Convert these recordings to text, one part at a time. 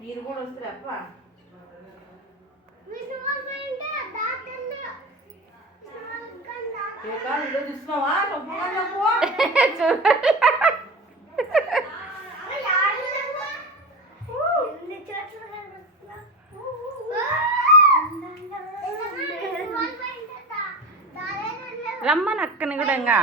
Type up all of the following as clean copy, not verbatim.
మీరు కూడా వస్తారు అప్ప చూస్తున్నావా రమ్మని అక్కని కూడా ఇంకా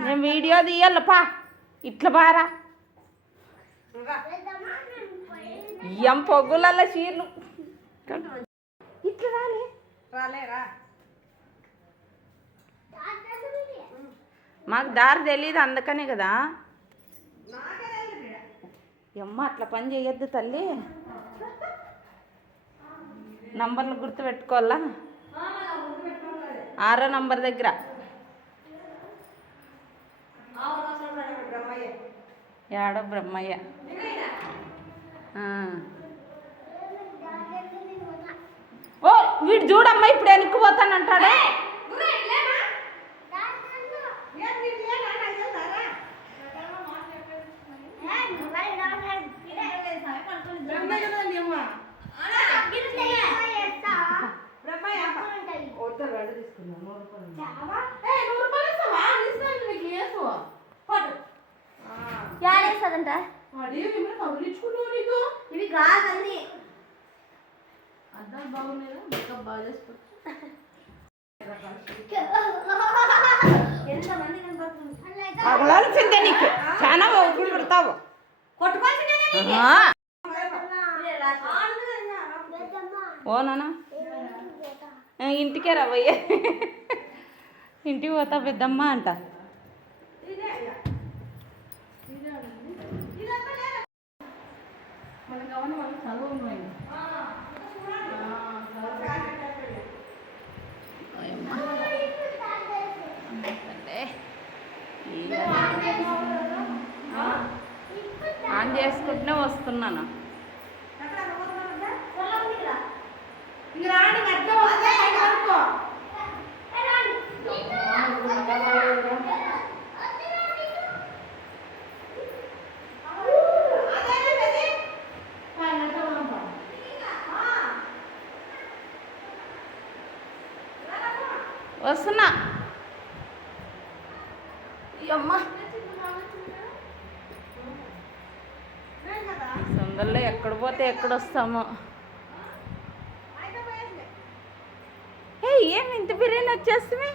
నేను వీడియో తీయాలపా ఇట్లా బారా ఎం పొగ్గులల్ల చీరలు ఇట్లా రాలేరా మాకు దారి తెలియదు అందుకనే కదా అమ్మ అట్లా పని చేయొద్దు తల్లి నంబర్లు గుర్తు పెట్టుకోవాలా 6వ నంబర్ దగ్గర యాడో బ్రహ్మయ్య ఓ వీడు చూడమ్మా ఇప్పుడు వెనక్కిపోతానంటాడే యాడేస్తుందంట ఇవి కాదండి అర్థం బాగున్నాయి మేకప్ బాగా చేసుకోవచ్చు ఎంతమంది కనపడుతుంది పగలాల్సిందే నీకు చాలా ఊపిరి పెడతావు ఓ నాన్న ఇంటికే రావయ్యే ఇంటికి పోతా పెద్దమ్మ అంట ఆన్ చేసుకుంటూనే వస్తున్నాను వస్తున్నా అమ్మ సందల్లో ఎక్కడ పోతే ఎక్కడొస్తామో ఏం ఇంత బిర్యానీ వచ్చేస్తుంది